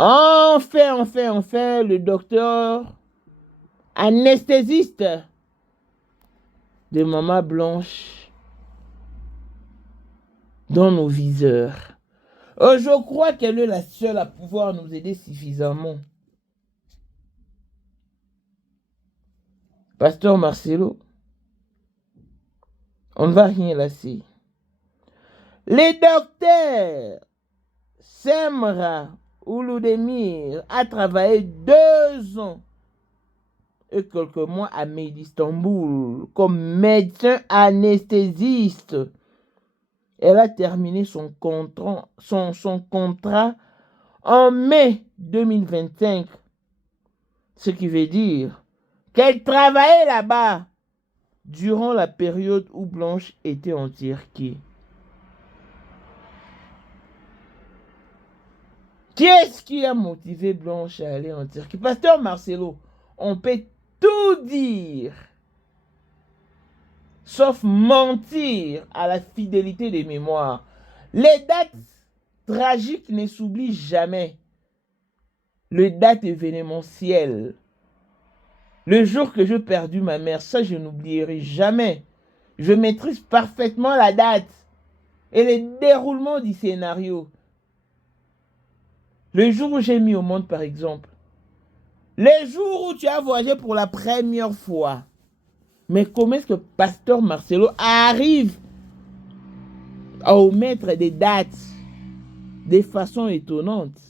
Enfin, le docteur anesthésiste de Maman Blanche dans nos viseurs. Je crois qu'elle est la seule à pouvoir nous aider suffisamment. Pasteur Marcelo, on ne va rien lasser. Les docteurs Semra Ouloudemir a travaillé 2 ans et quelques mois à Istanbul comme médecin anesthésiste. Elle a terminé son contrat en mai 2025. Ce qui veut dire qu'elle travaillait là-bas durant la période où Blanche était en Turquie. Qu'est-ce qui a motivé Blanche à aller en Turquie? Pasteur Marcelo, on peut tout dire, sauf mentir à la fidélité des mémoires. Les dates tragiques ne s'oublient jamais. Les dates événementielles. Le jour que j'ai perdu ma mère, ça je n'oublierai jamais. Je maîtrise parfaitement la date et le déroulement du scénario. Le jour où j'ai mis au monde, par exemple. Les jours où tu as voyagé pour la première fois. Mais comment est-ce que Pasteur Marcelo arrive à omettre des dates de façon étonnante?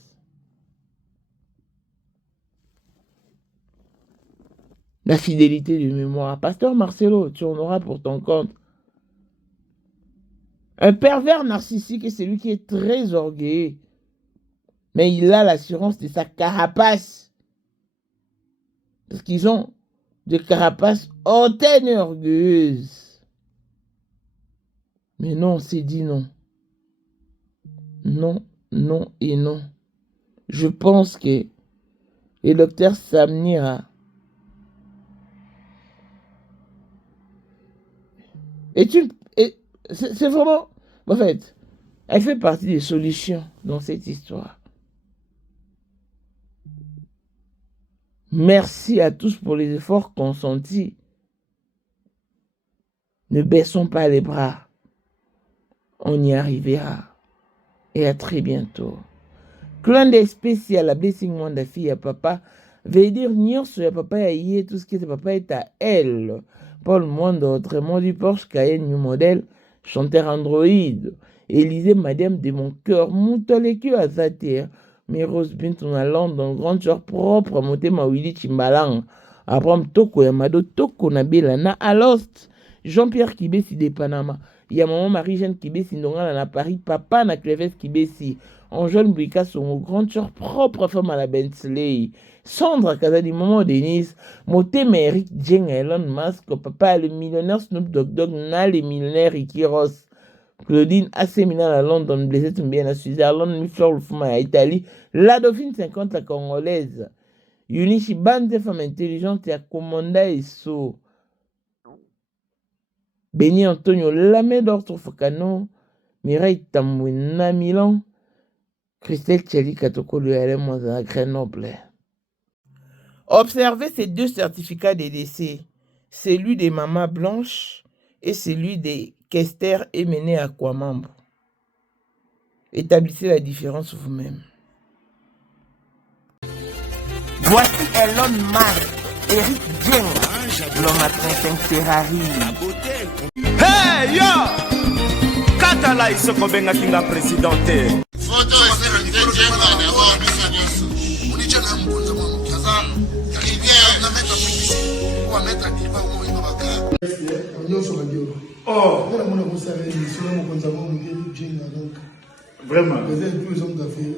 La fidélité de mémoire. Pasteur Marcelo, tu en auras pour ton compte. Un pervers narcissique est celui qui est très orgueilleux. Mais il a l'assurance de sa carapace. Parce qu'ils ont des carapaces hautaines et orgueilleuses. Mais non, c'est dit non. Non, non et non. Je pense que le docteur Samira c'est vraiment... En fait, elle fait partie des solutions dans cette histoire. Merci à tous pour les efforts consentis. Ne baissons pas les bras. On y arrivera. Et à très bientôt. Clin d'œil spécial à Blessing Mwanda fille à papa veut dire nyonso ya papa ya yé tout ce qui est papa est à elle. Paul Mwanda autrement du Porsche Cayenne New Model chanteur Android. Élisée Madame de mon cœur Moutolekio à Zater. Mais Rose Bint on a Londres grande genre propre Motema Willy Chimbalang. Abraham Toko Yamado Toko Nabela na Alost. Jean-Pierre Kibesi de Panama. Il y a maman Marie-Jeanne Kibesi Ndonga na Paris. Papa na Cleves Kibesi. Angèle Bouika son grande sœur propre femme à la Bentley. Sandra Kazadi, maman Denise. Motema Eric Jeng Elon Musk. Papa le millionnaire Snoop Dogg na les millionnaires Ricky Ross. Claudine Assemina à London. Blessette bien à Switzerland. Miflor Lufuma à Italie. La Dauphine 50 la Congolaise. Yunichi Bande femme intelligente et à Commanda et So. Béni Antonio Lamedor Trofocano, Mireille Tambouina Milan, Christelle Tcheli Katoko l'ULM à Grenoble. Observez ces 2 certificats de décès, celui des Maman Blanche et celui des Kester Emene Aquamambo. Établissez la différence vous-même. Voici Elon Musk, Eric Jeng, l'homme à 35 Ferrari. Hey yo! Katala isoko benga kinga presidente. Photo est jenga d'abord biso. Unicha na mpunza mwa kazana. Kivia na meta publicité. Kwa meta diva mo ino baka. Nyoso badio. Oh, ngala mona musare ni solo mo konza mo ngeli jenga donc. Vraiment. Vous êtes tous hommes d'affaires.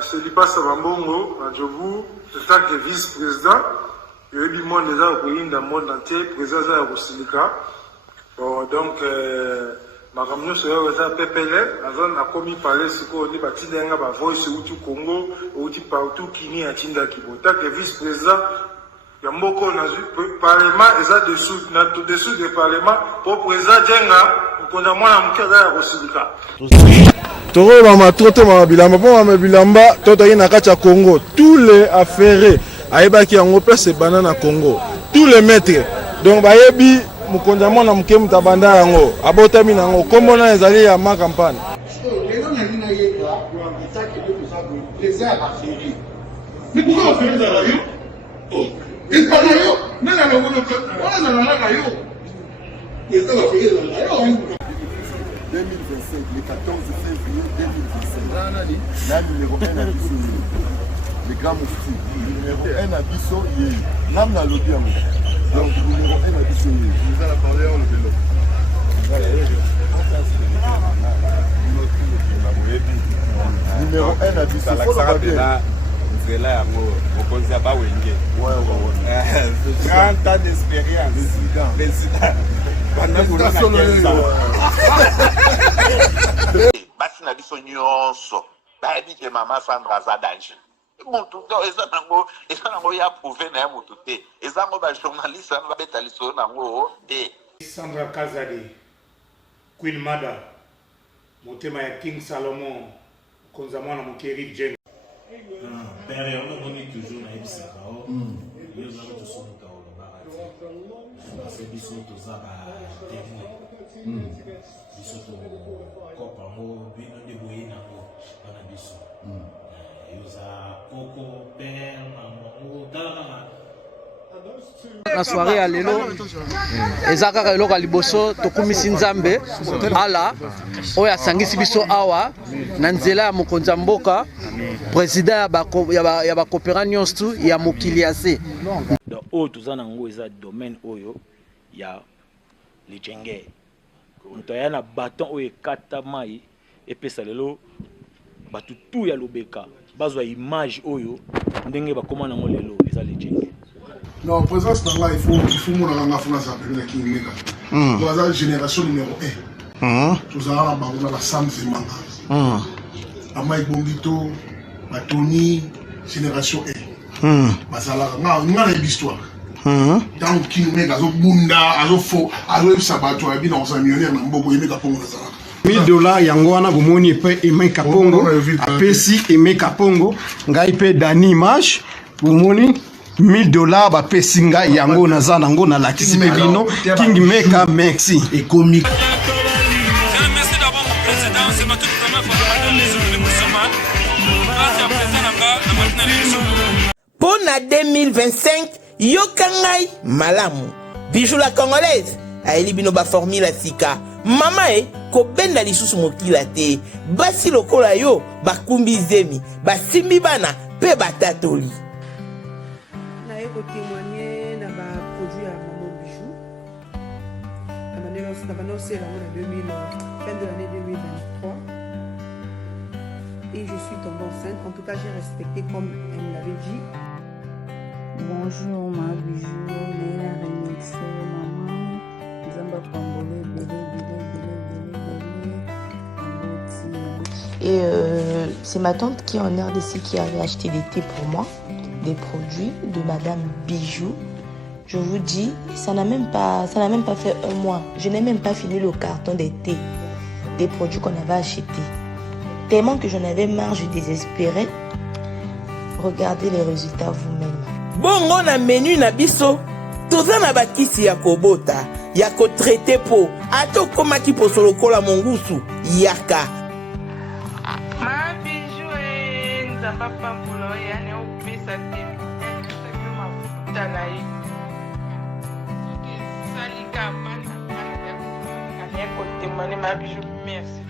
C'est Lipa Sabambongo, à Djobu, je suis le vice-président. Je suis le monde dans le monde entier, président de la Silika. Bon, donc, ma camion c'est un PPL, a commis parler ce qu'on dit, Batinga, Voice, ou tout Congo, ou tout partout, Kini, à Tinda Kibota, que vice-président, il y a beaucoup de parlement, et ça dessous du parlement, pour président Djenga, qu'on a moins à Mouka, à Silika. Toro mama trote mama bilamba po mama bilamba toto na kati ya Congo tous les affairés ayeba ki yango place banana Congo tous les maîtres donc bayebi mukonza mwana muke mutabanda yango abotami nango kombo na ezali ya ma campagne lelo na lina yeba itaki de kusabu les airs affairés mais pourquoi on fait ça là yo et pas yo nana le bono on a na yo les airs affairés là yo 2025, le 14 février 2025. La numéro 1 à Bisso, le grand moufti. Numéro 1 à Bisso, l'âme n'a l'audio. Donc, numéro 1 à Bisso. Nous allons parler en le vélo. Numéro 1 à Bisso. Il faut le rappeler. C'est là, on conseille pas Wenge. Ouais. 30 ans d'expérience. Président. Basi na biso nyonso bayebi ke mama Sandra aza danger mutu eza nango ya prouve na ya mutu te eza ngo bajournaliste wana babeta lisolo nango te. Sandra Kazadi, Queen Mada, motema ya King Salomon, konza mwana mokeri Jen. Père, on est toujours na ebisaka o. Yo za to so ta o ba ti. Parce que biso to za ba témoin. Biso to ko pa mo bino de boye na ko bana biso. Yo za koko père maman ta na soirée ya lelo eza kaka eloko ya liboso tokumisi nzambe ala oyo asangisi biso awa na nzela ya mokonzi ya mboka président ya bakopera nyonso ya mokili ya se oyo toza nango eza domaine oyo ya lijenge moto aya na baton oyo ekata mai epesa lelo bato tu ya lobeka bazwa image oyo ndenge bakoma nango lelo eza lijenge. Non, présence là, il faut mon la France appelé qui mega. Nous avons génération numéro 1. Nous avons la Sam Zemanga. Amai Bongito, Tony, génération 1. Basala, on a l'histoire. Dans qui mega zo bunda, azo fo, azo sabato abi na osa millionnaire na mboko yemeka pongo na sala. $1000 yango wana bomoni pe Emeka Pongo, apesi Emeka Pongo, ngai pe Dani Image, bomoni $1000 ba pesinga yango naza nango na lakisi bino King Meka merci et comique. Merci d'avoir mon président, c'est ma toute première fois de les musulmans. Merci à président Nanga. Pour la 2025, yokangai malamu. Bijou la congolaise, aeli bino ba formule sika. Mama ko benda lisusu mokila te. Basi lokola yo bakumbi zemi, basimbi bana pe batatoli. Pour témoigner dans ma produit à Maman Bijou. La fin de l'année 2023. Et je suis tombée enceinte. En tout cas, j'ai respecté comme elle me l'avait dit. Bonjour ma Bijou, Néla Remixé, maman. Zamba Pambole, Et c'est ma tante qui est en RDC qui avait acheté des thés pour moi. Des produits de Madame Bijou. Je vous dis, ça n'a même pas fait un mois. Je n'ai même pas fini le carton des thés, des produits qu'on avait achetés. Tellement que j'en avais marre, je désespérais. Regardez les résultats vous-même. Bon, on a menu na biso. Toza na bakisi ya kobota, ya ko traité po. Ato koma ki po solokola mongusu, yaka. Ma Bijou et nzamba pambulo ya ne opesa te. Talai. Salika bana bana ko témoigner ma Bijou merci.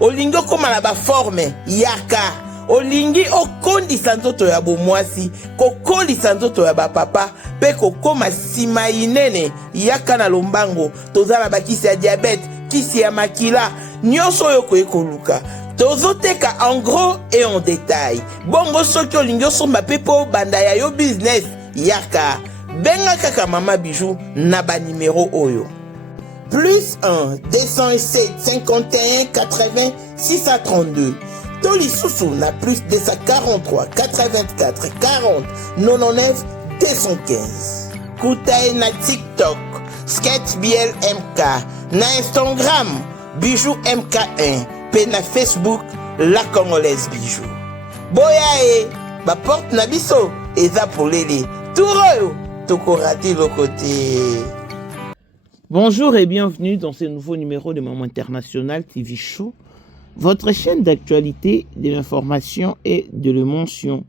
Olingo koma na ba forme yaka. Olingi okondisa nzoto ya bomwasi, kokondisa nzoto ya bapapa, pe kokoma sima inene yaka na lombango, tozala bakisi ya diabète, kisi ya makila, nyonso oyo koyekoluka. Tozoteka en gros et en détail. Bongo soki olingi osomba pe po banda ya yo business yaka. Benga kaka Mama Bijou na ba numéro oyo. Plus 1 207 51 80 632. Toli Soussou na plus 243 84 40 99 215. Koutaï na TikTok, Sketch BL MK, na Instagram, Bijou MK1, pe na Facebook, la Congolaise Bijou. Boya ba porte na biso eza polele. Touro tokorati le côté. Bonjour et bienvenue dans ce nouveau numéro de Maman International TV Show, votre chaîne d'actualité, de l'information et de l'émotion.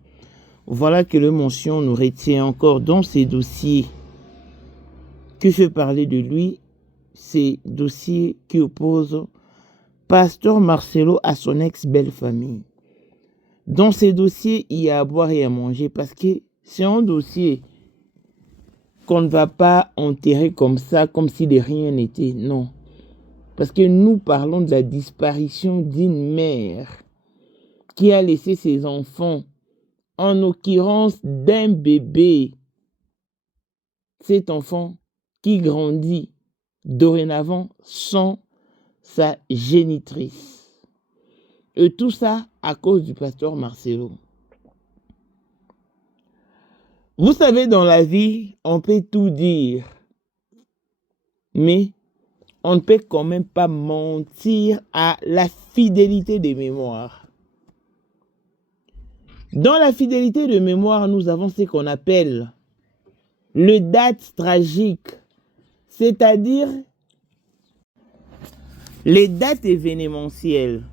Voilà que l'émotion nous retient encore dans ces dossiers. Que fait parler de lui? Ces dossiers qui opposent Pasteur Marcelo à son ex-belle-famille. Dans ces dossiers, il y a à boire et à manger parce que c'est un dossier qu'on ne va pas enterrer comme ça, comme si de rien n'était. Non. Parce que nous parlons de la disparition d'une mère qui a laissé ses enfants, en l'occurrence d'un bébé. Cet enfant qui grandit dorénavant sans sa génitrice. Et tout ça à cause du pasteur Marcelo. Vous savez, dans la vie, on peut tout dire, mais on ne peut quand même pas mentir à la fidélité des mémoires. Dans la fidélité de mémoire, nous avons ce qu'on appelle le date tragique, c'est-à-dire les dates événementielles.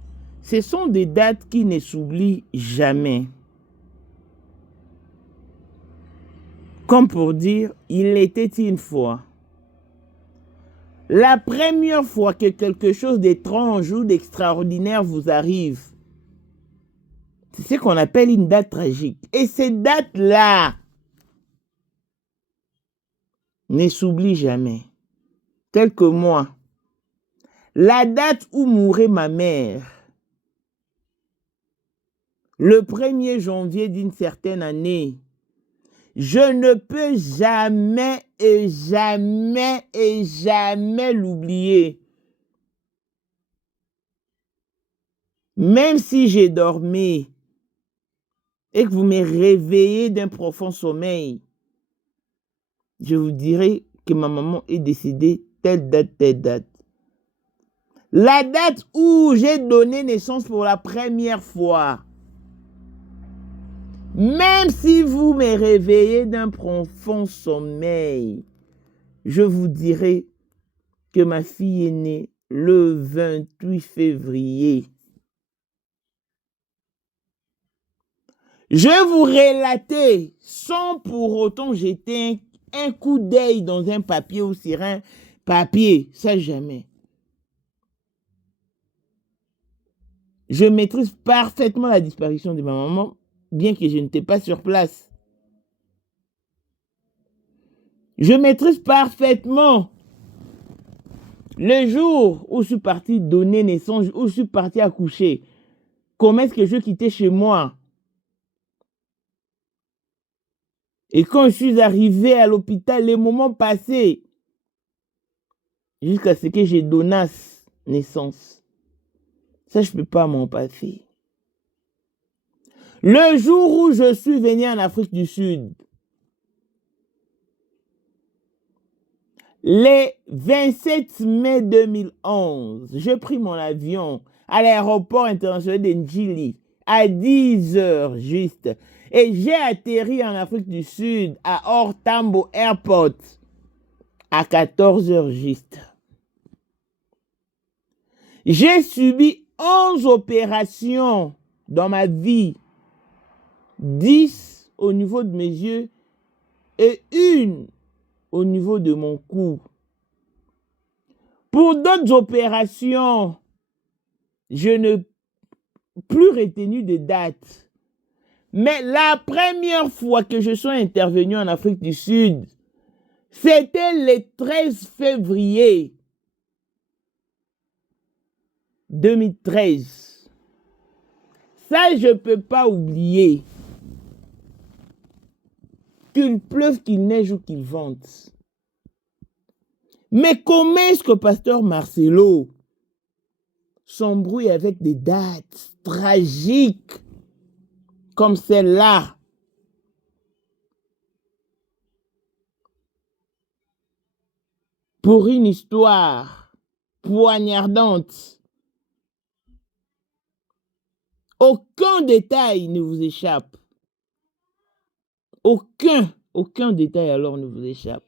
Ce sont des dates qui ne s'oublient jamais. Comme pour dire, il était une fois. La première fois que quelque chose d'étrange ou d'extraordinaire vous arrive, c'est ce qu'on appelle une date tragique. Et ces dates-là ne s'oublient jamais. Tel que moi, la date où mourait ma mère, le 1er janvier d'une certaine année, je ne peux jamais et jamais et jamais l'oublier. Même si j'ai dormi et que vous me réveillez d'un profond sommeil, je vous dirai que ma maman est décédée telle date, telle date. La date où j'ai donné naissance pour la première fois. Même si vous me réveillez d'un profond sommeil, je vous dirai que ma fille est née le 28 février. Je vais vous relater, sans pour autant jeter un coup d'œil dans un papier ou sur un papier, ça jamais. Je maîtrise parfaitement la disparition de ma maman, bien que je n'étais pas sur place. Je maîtrise parfaitement le jour où je suis parti donner naissance, où je suis parti accoucher. Comment est-ce que je quittais chez moi? Et quand je suis arrivé à l'hôpital, les moments passés, jusqu'à ce que j'ai donné naissance. Ça, je ne peux pas m'en passer. Le jour où je suis venu en Afrique du Sud, le 27 mai 2011, j'ai pris mon avion à l'aéroport international de Njili à 10 heures juste. Et j'ai atterri en Afrique du Sud à Ortambo Airport à 14 heures juste. J'ai subi 11 opérations dans ma vie. 10 au niveau de mes yeux et 1 au niveau de mon cou. Pour d'autres opérations, je n'ai plus retenu de date. Mais la première fois que je suis intervenu en Afrique du Sud, c'était le 13 février 2013. Ça, je ne peux pas oublier. Qu'il pleuve, qu'il neige ou qu'il vente. Mais comment est-ce que pasteur Marcelo s'embrouille avec des dates tragiques comme celle-là? Pour une histoire poignardante. Aucun détail ne vous échappe. Aucun détail alors ne vous échappe.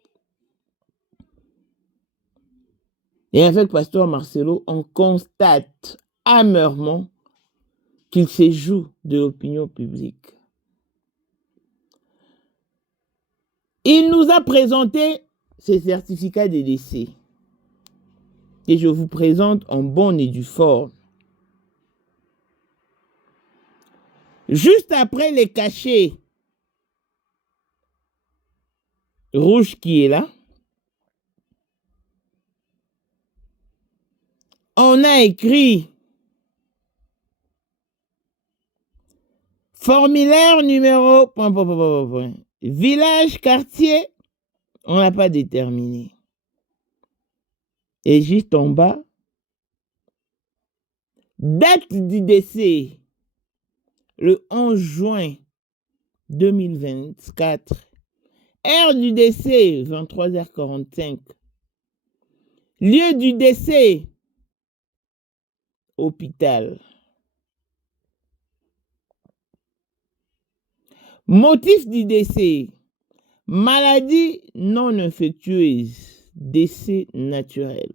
Et avec Pasteur Marcelo, on constate amèrement qu'il se joue de l'opinion publique. Il nous a présenté ses certificats de décès. Et je vous présente en bonne et due forme. Juste après les cachets rouges qui est là, on a écrit formulaire numéro village, quartier, on n'a pas déterminé. Et juste en bas, date du décès, le 11 juin 2024. Heure du décès, 23h45. Lieu du décès, hôpital. Motif du décès, maladie non infectieuse, décès naturel.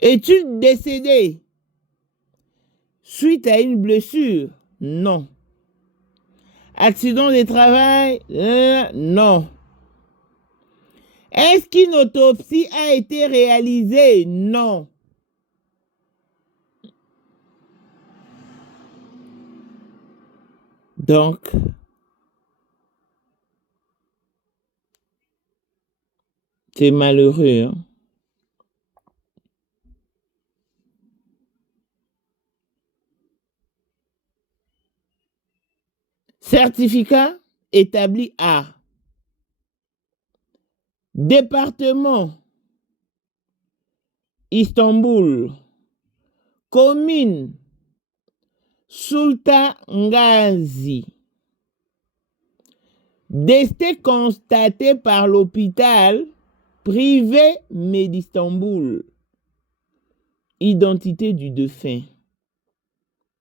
Es-tu décédé suite à une blessure? Non. Accident de travail? Non. Est-ce qu'une autopsie a été réalisée? Non. Donc, c'est malheureux, hein? Certificat établi à département Istanbul, commune Sultan Gazi. Décès constaté par l'hôpital privé d'Istanbul. Identité du défunt.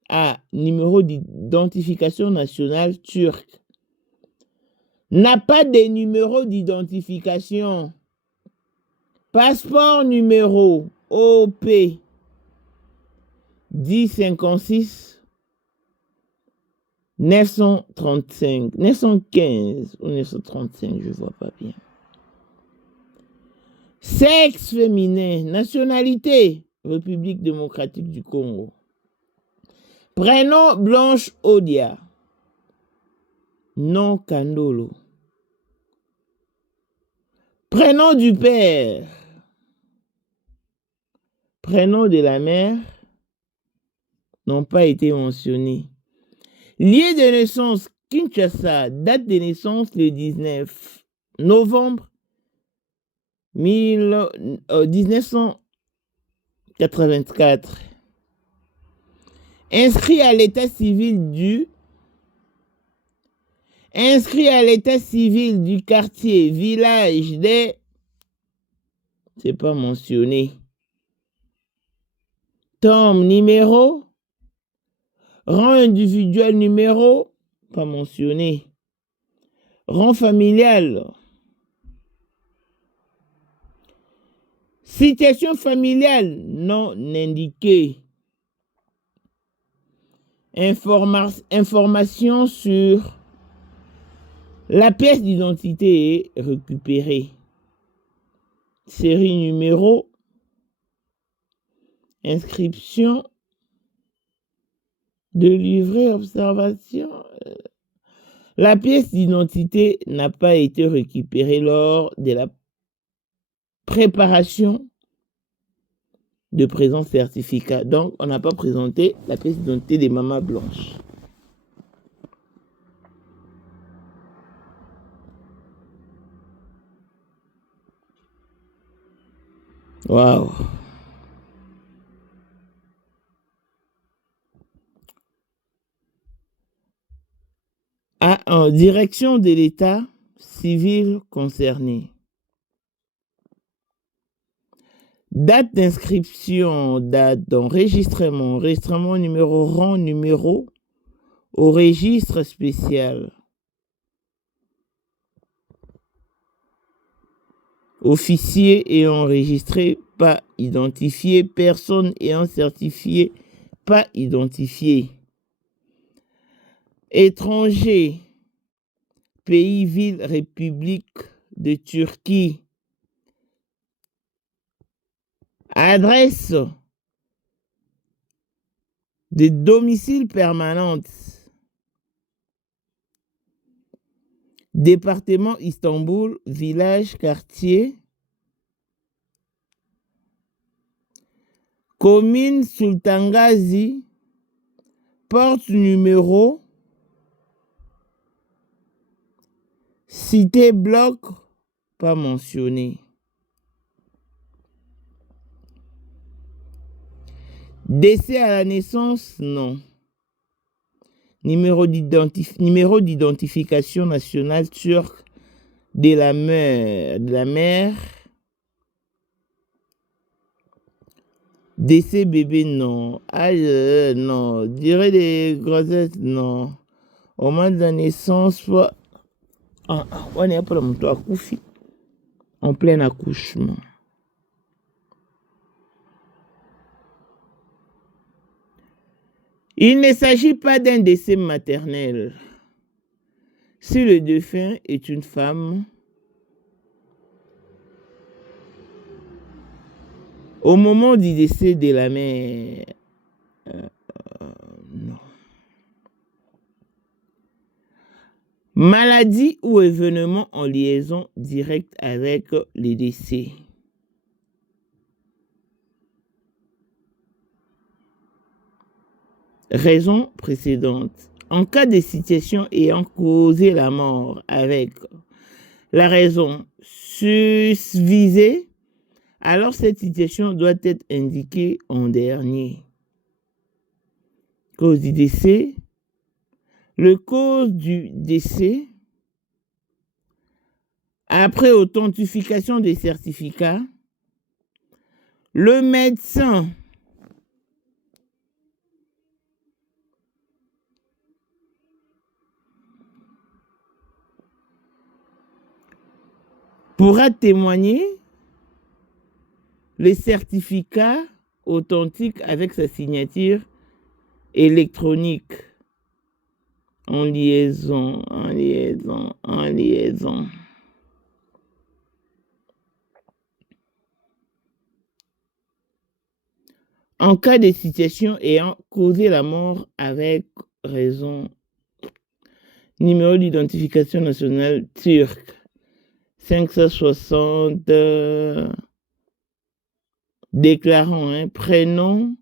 A. Numéro d'identification nationale turque. N'a pas de numéro d'identification. Passeport numéro OP 1056 935 915 ou 935, je ne vois pas bien. Sexe féminin, nationalité République démocratique du Congo. Prénom Blanche Odia. Nom Kandolo. Prénom du père. Prénom de la mère n'ont pas été mentionnés. Lieu de naissance Kinshasa, date de naissance le 19 novembre 1984. Inscrit à l'état civil du quartier, village des... C'est pas mentionné. Tombe numéro. Rang individuel numéro. Pas mentionné. Rang familial. Situation familiale non indiquée. Information sur la pièce d'identité est récupérée. Série numéro. Inscription de livret observation. La pièce d'identité n'a pas été récupérée lors de la préparation de présent certificat. Donc, on n'a pas présenté la pièce d'identité des mamans blanches. Waouh! En direction de l'État civil concerné. Date d'inscription, date d'enregistrement, enregistrement numéro, rang numéro au registre spécial. Officier ayant enregistré, pas identifié. Personne ayant certifié, pas identifié. Étranger, pays, ville, République de Turquie. Adresse de domicile permanente. Département Istanbul, village, quartier. Commune Sultangazi, porte numéro. Cité bloc, pas mentionné. Décès à la naissance, non. Numéro d'identification nationale turque de la mère. Décès bébé, non. Âge, non. Durée de grossesse, non. Au moment de la naissance, on est pour en plein accouchement. Il ne s'agit pas d'un décès maternel. Si le défunt est une femme, au moment du décès de la mère, non. Maladie ou événement en liaison directe avec les décès. Raison précédente. En cas de situation ayant causé la mort avec la raison susvisée, alors cette situation doit être indiquée en dernier. Cause du décès. Le cause du décès, après authentification des certificats, le médecin pourra témoigner les certificats authentiques avec sa signature électronique en liaison. En cas de situation ayant causé la mort avec raison. Numéro d'identification nationale turque 560 déclarant prénom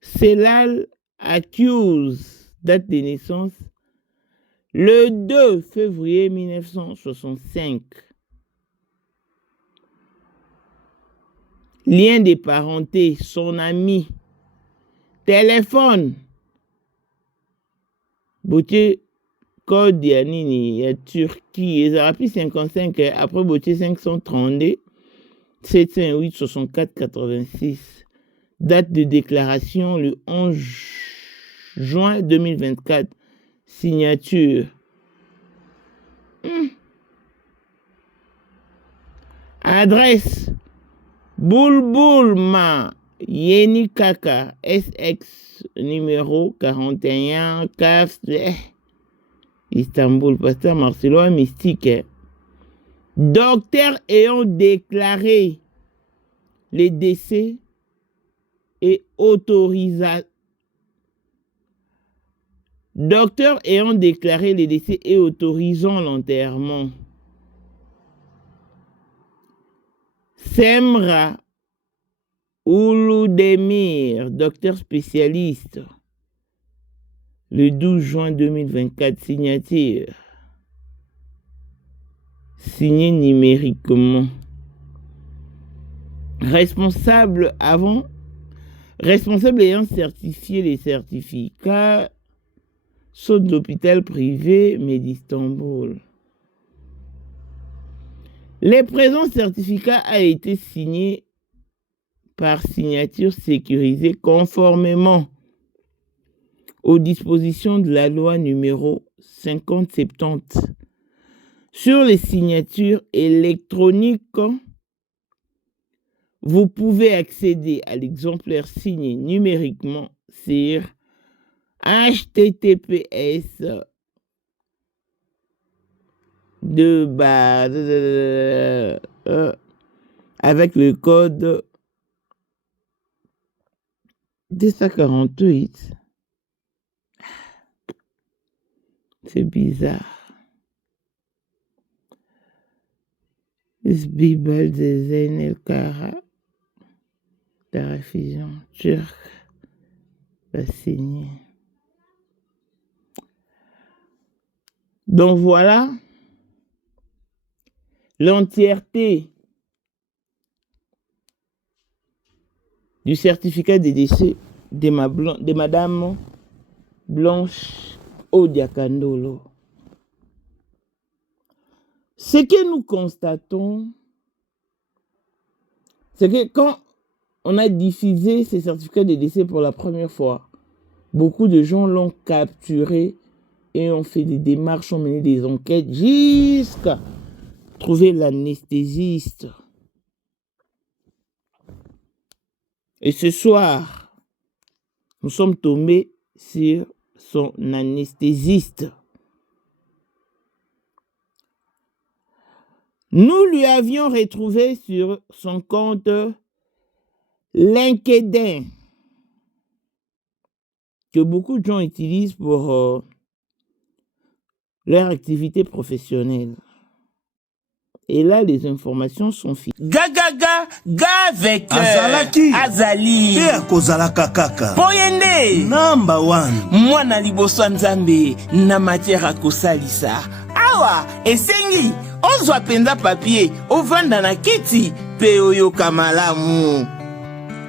Selal Accuse, date de naissance le 2 février 1965. Lien de parenté, son ami. Téléphone. Boutier code Yanini, ya Turquie, ils ont appris 55, après Boutier 532, 708 64 86. Date de déclaration le 11 juin 2024. Signature. Adresse. Bulbulma Yeni Kaka SX numéro 41 CAF Istanbul, pasteur Marcelo Mystique. Docteur ayant déclaré les décès et autorisation. Docteur ayant déclaré les décès et autorisant l'enterrement. Semra Ouloudemir, docteur spécialiste. Le 12 juin 2024, signature. Signé numériquement. Responsable ayant certifié les certificats. Saute d'hôpital privé, mais d'Istanbul. Le présent certificat a été signé par signature sécurisée conformément aux dispositions de la loi numéro 5070 sur les signatures électroniques. Vous pouvez accéder à l'exemplaire signé numériquement sur https avec le code 248. C'est bizarre. Bible Design El Kara. La réfusion turque va signer. Donc voilà l'entièreté du certificat de décès de Madame Blanche Odiakandolo. Ce que nous constatons, c'est que quand on a diffusé ces certificats de décès pour la première fois, beaucoup de gens l'ont capturé et ont fait des démarches, ont mené des enquêtes jusqu'à trouver l'anesthésiste. Et ce soir, nous sommes tombés sur son anesthésiste. Nous lui avions retrouvé sur son compte LinkedIn, que beaucoup de gens utilisent pour leur activité professionnelle. Et là, les informations sont finies. avec Azalaki Azali pe akozalaka kaka Poyende number 1 mwana liboso nzambe na matière akosalisa awa esengi ozwa penza papier ovanda na kiti pe oyoka malamu.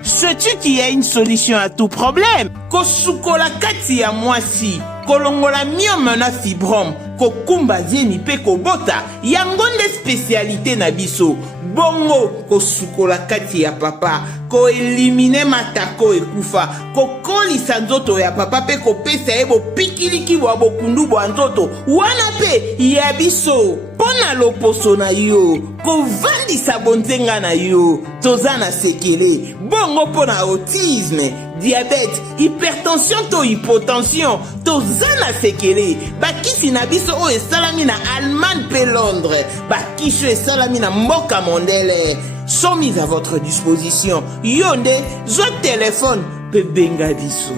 Sais-tu qu'il y a une solution à tout problème? Kosukola kati ya mwasi, kolongola myome na fibrome, kokumba zieni pe kobota, yango nde spécialité na biso. Bongo kosukola kati ya papa, ko elimine matako ekufa, kokolisa nzoto ya papa pe kopesa ebo pikiliki bwa bokundu bwa nzoto, wana pe ya biso. Pona loposo na yo, kovandisa bonzenga na yo, toza na sekele, bongo pona autisme, diabète, hypertension to hypotension, toza na sekele, bakisi na biso o esalami na Allemagne pe Londres, bakisho esalami na mboka mondele, sont mis à votre disposition. Yonde, zo téléphone, pe benga biso.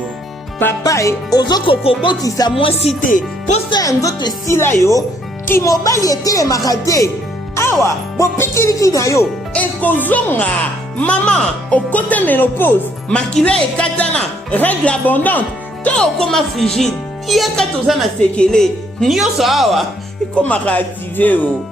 Papa e, ozoko kobotisa mwasi te, posa ya nzoto esila yo, ki mobali etelemaka te. Awa, bopikiliki na yo, ekozonga. Maman, okota ménopause, makila ekatana, règle abondante, to okoma frigide, yeka toza na sekele, nyonso awa, ekomaka activé o.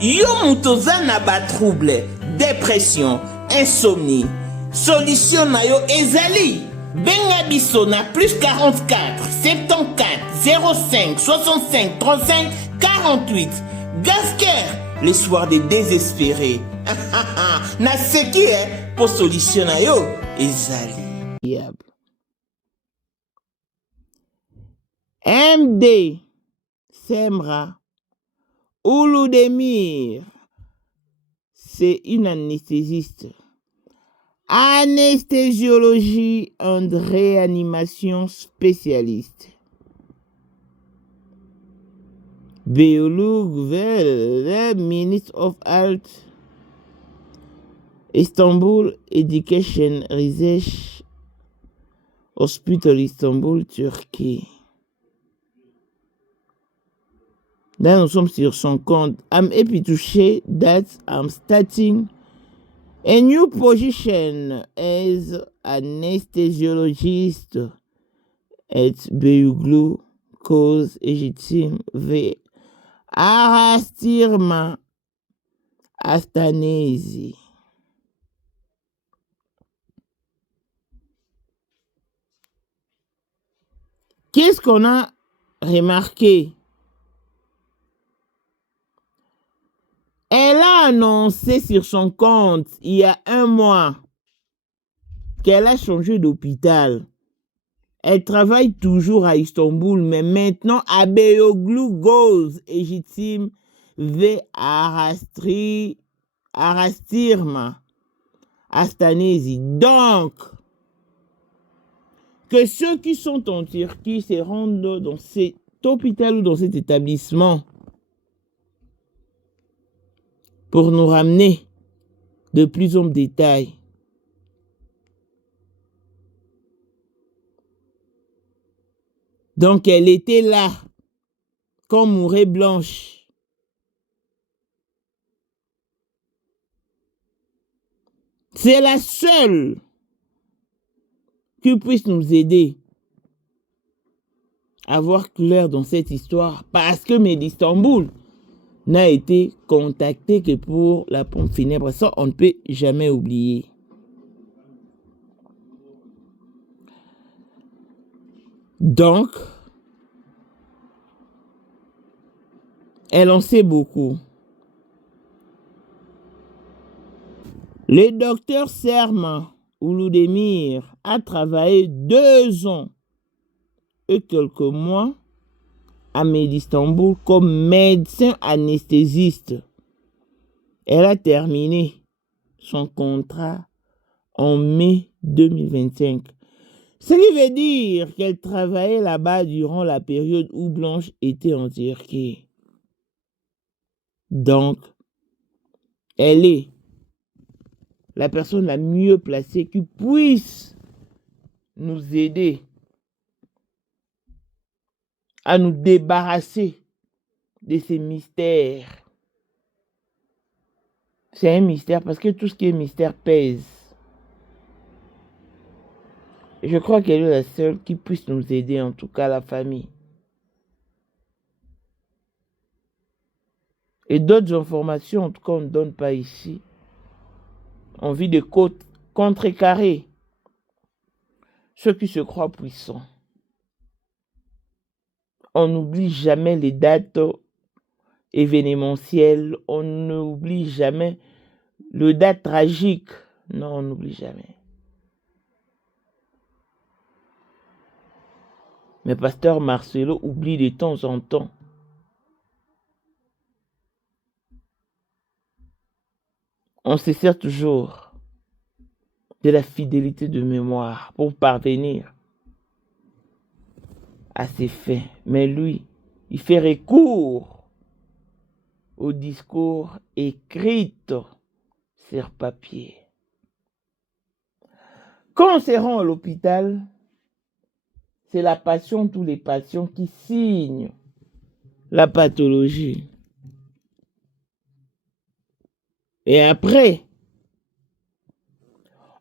Yo mutoza na ba trouble, dépression, insomnie. Solution na yo ezali. Benga biso na plus 44 74 05 65 35 48. Gasker, l'espoir des désespérés. Na seki pour solution na yo ezali. MD Semra Ouloudemir, c'est une anesthésiste. Anesthésiologie and réanimation spécialiste. Beyoğlu Minister of Health, Istanbul Education Research Hospital Istanbul, Turquie. Là, nous sommes sur son compte. I'm happy to share that I'm starting a new position as anesthesiologist at Beyoğlu cause légitime ve Araştırma Hastanesi. Qu'est-ce qu'on a remarqué? Elle a annoncé sur son compte il y a un mois qu'elle a changé d'hôpital. Elle travaille toujours à Istanbul, mais maintenant à Beyoğlu Göz Eğitim ve Araştırma Hastanesi. Donc, que ceux qui sont en Turquie se rendent dans cet hôpital ou dans cet établissement pour nous ramener de plus en détails. Donc, elle était là quand mourait Blanche. C'est la seule qui puisse nous aider à voir clair dans cette histoire, parce que Medistanbul n'a été contacté que pour la pompe funèbre. Ça, on ne peut jamais oublier. Donc, elle en sait beaucoup. Le docteur Serma Uludemir a travaillé 2 ans et quelques mois à Medistanbul comme médecin anesthésiste. Elle a terminé son contrat en mai 2025. Ce qui veut dire qu'elle travaillait là-bas durant la période où Blanche était en Turquie. Donc, elle est la personne la mieux placée qui puisse nous aider à nous débarrasser de ces mystères. C'est un mystère parce que tout ce qui est mystère pèse. Et je crois qu'elle est la seule qui puisse nous aider, en tout cas la famille. Et d'autres informations, en tout cas, on ne donne pas ici. On vit de contrecarrer ceux qui se croient puissants. On n'oublie jamais les dates événementielles. On n'oublie jamais le date tragique. Non, on n'oublie jamais. Mais pasteur Marcelo oublie de temps en temps. On se sert toujours de la fidélité de mémoire pour parvenir à ses fins. Mais lui, il fait recours au discours écrit sur papier. Quand on se rend à l'hôpital, c'est la passion, tous les patients qui signent la pathologie. Et après,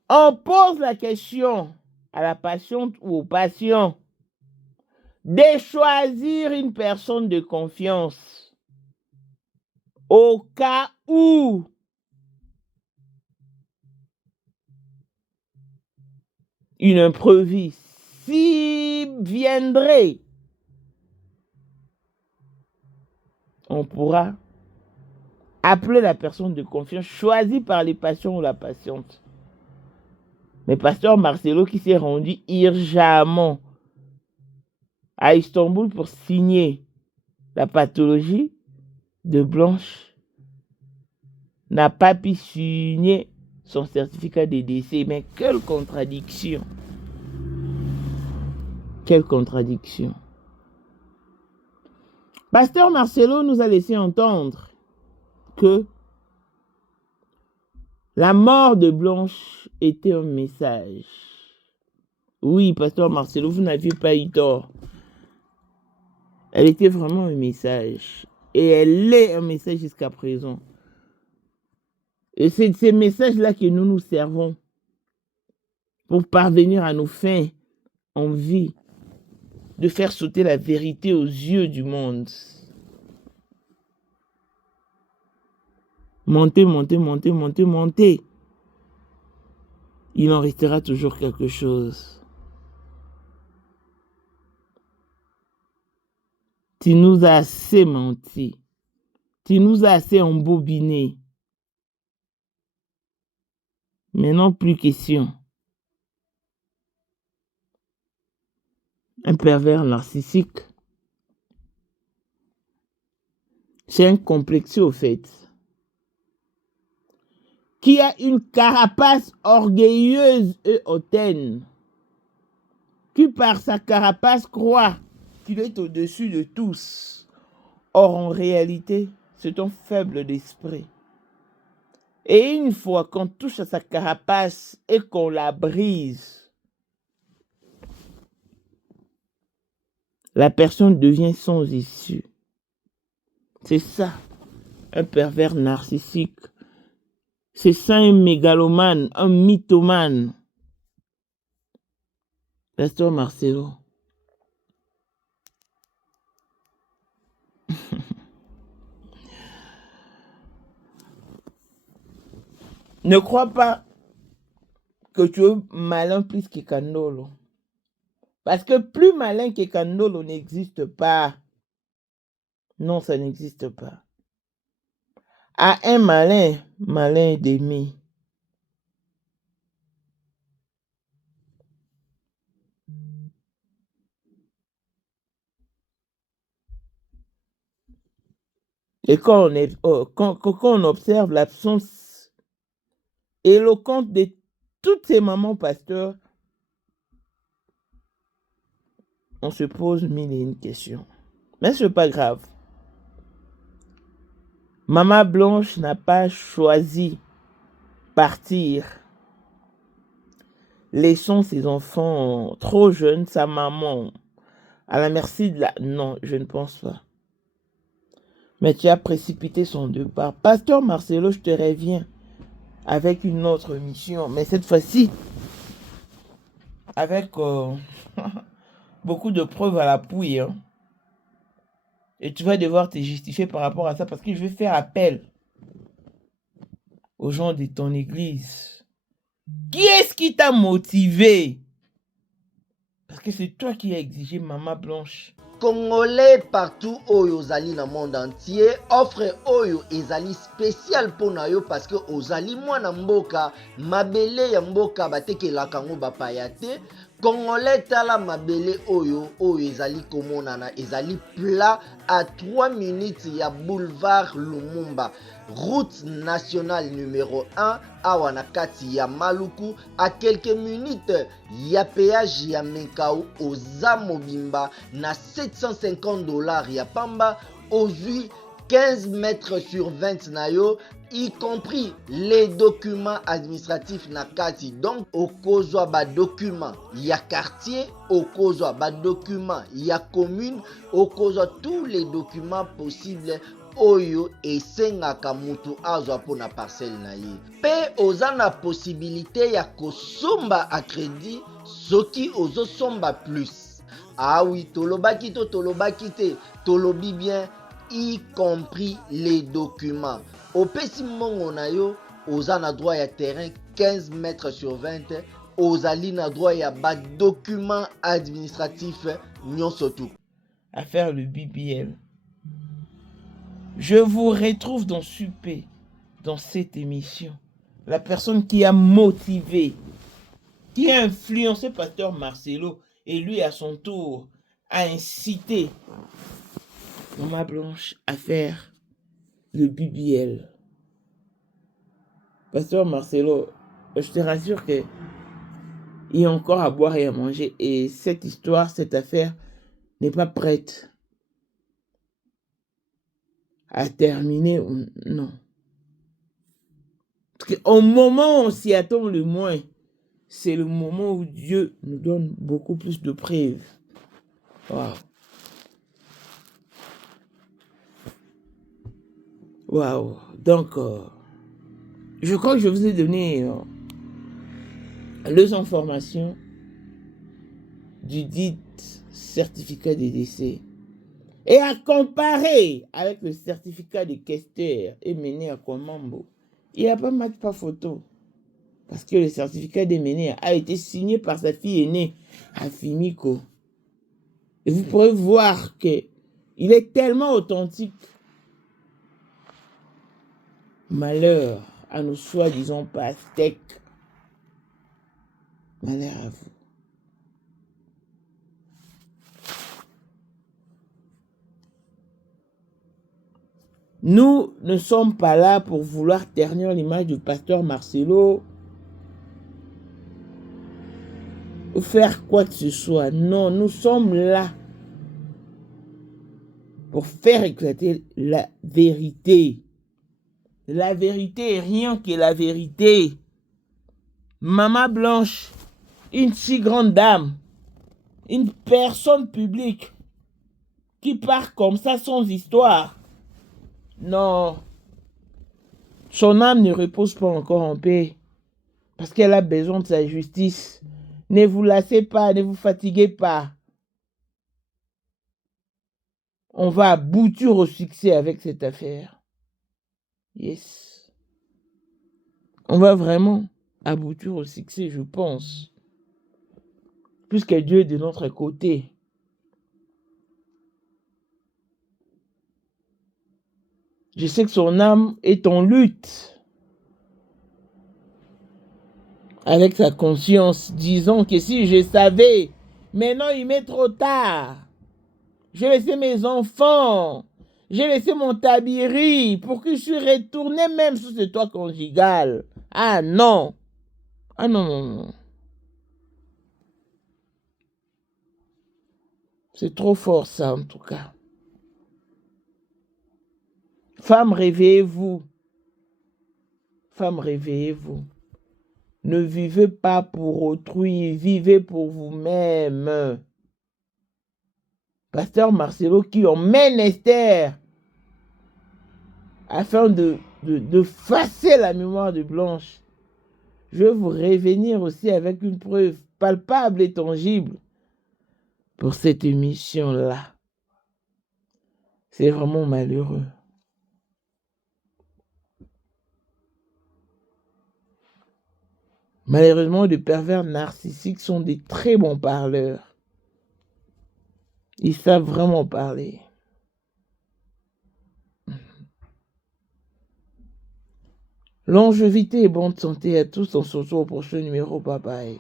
on pose la question à la patiente ou au patient de choisir une personne de confiance au cas où une imprévue s'y viendrait. On pourra appeler la personne de confiance choisie par les patients ou la patiente. Mais pasteur Marcelo qui s'est rendu urgemment à Istanbul pour signer la pathologie de Blanche n'a pas pu signer son certificat de décès. Mais quelle contradiction! Quelle contradiction! Pasteur Marcelo nous a laissé entendre que la mort de Blanche était un message. Oui, pasteur Marcelo, vous n'aviez pas eu tort. Elle était vraiment un message. Et elle est un message jusqu'à présent. Et c'est de ces messages-là que nous nous servons pour parvenir à nos fins en vie, de faire sauter la vérité aux yeux du monde. Montez, montez, montez, montez, montez. Il en restera toujours quelque chose. Tu nous as assez menti. Tu nous as assez embobiné. Maintenant, plus question un pervers narcissique. C'est un complexé au fait, qui a une carapace orgueilleuse et hautaine, qui par sa carapace croit qu'il est au-dessus de tous. Or en réalité, c'est un faible d'esprit. Et une fois qu'on touche à sa carapace et qu'on la brise, la personne devient sans issue. C'est ça, un pervers narcissique. C'est ça, un mégalomane, un mythomane. Pasteur Marcelo. Ne crois pas que tu es malin plus que Kandolo. Parce que plus malin que Kandolo n'existe pas. Non, ça n'existe pas. À un malin, malin demi. Et quand on observe l'absence éloquente de toutes ces mamans pasteurs, on se pose mille et une questions. Mais ce n'est pas grave. Maman Blanche n'a pas choisi partir. Laissons ses enfants trop jeunes, sa maman, à la merci de la... Non, je ne pense pas. Mais tu as précipité son départ. Pasteur Marcelo, je te reviens avec une autre mission. Mais cette fois-ci, avec beaucoup de preuves à l'appui. Hein. Et tu vas devoir te justifier par rapport à ça parce que je vais faire appel aux gens de ton église. Qui est-ce qui t'a motivé? Parce que c'est toi qui as exigé Maman Blanche. Congolais partout oyo ozali na monde entier, offre oyo ezali spécial pona yo parce que ozali mwana mboka, mabele ya mboka batekelaka ngo bapaya te. Congolais tala mabele oyo ezali komonana, ezali plat à 3 minutes ya boulevard Lumumba. Route nationale numéro 1 awa na kati ya Maluku, à quelques minutes ya péage ya Menkau oza mobimba na $750 ya pamba, ozui 15 mètres sur 20 na yo, y compris les documents administratifs na kati. Donc okozwa ba document ya quartier, okozwa ba document ya commune, okozwa tous les documents possibles oyo esengaka mutu azwa pona parcelle na ye. Pe oza na possibilité ya kosomba a crédit soki ozosomba plus. Ah oui, tolobaki to tolobaki te, tolobi bien, y compris les documents. Opesi mongo na yo, oza na droit ya terrain 15 mètres sur 20, ozali na droit ya ba document administratif nyonso tout. À faire le BBL. Je vous retrouve dans Supé, dans cette émission. La personne qui a motivé, qui a influencé Pasteur Marcelo, et lui à son tour a incité Maman Blanche à faire le BBL. Pasteur Marcelo, je te rassure que il y a encore à boire et à manger, et cette histoire, cette affaire n'est pas prête à terminer. Non. Parce qu'au moment où on s'y attend le moins, c'est le moment où Dieu nous donne beaucoup plus de preuves. Waouh. Waouh. Donc, je crois que je vous ai donné les informations du dit certificat de décès. Et à comparer avec le certificat de questeur mené à Komambo, il n'y a pas photo. Parce que le certificat de Méné a été signé par sa fille aînée, Afimiko. Et vous pourrez voir qu'il est tellement authentique. Malheur à nos soi-disant pastèques. Malheur à vous. Nous ne sommes pas là pour vouloir ternir l'image du pasteur Marcelo ou faire quoi que ce soit. Non, nous sommes là pour faire éclater la vérité. La vérité est rien que la vérité. Maman Blanche, une si grande dame, une personne publique qui part comme ça sans histoire. Non. Son âme ne repose pas encore en paix parce qu'elle a besoin de sa justice. Ne vous lassez pas, ne vous fatiguez pas. On va aboutir au succès avec cette affaire. Yes. On va vraiment aboutir au succès, je pense. Puisque Dieu est de notre côté. Je sais que son âme est en lutte avec sa conscience, disant que si je savais, maintenant il m'est trop tard. J'ai laissé mes enfants, j'ai laissé mon tabiri pour que je suis retourné même sous ce toit conjugal. Ah non, ah non, non, non. C'est trop fort ça en tout cas. Femmes, réveillez-vous. Femmes, réveillez-vous. Ne vivez pas pour autrui, vivez pour vous-même. Pasteur Marcelo qui emmène Esther afin de effacer la mémoire de Blanche. Je vais vous revenir aussi avec une preuve palpable et tangible pour cette émission-là. C'est vraiment malheureux. Malheureusement, les pervers narcissiques sont des très bons parleurs. Ils savent vraiment parler. Longévité et bonne santé à tous. On se retrouve au prochain numéro. Bye bye.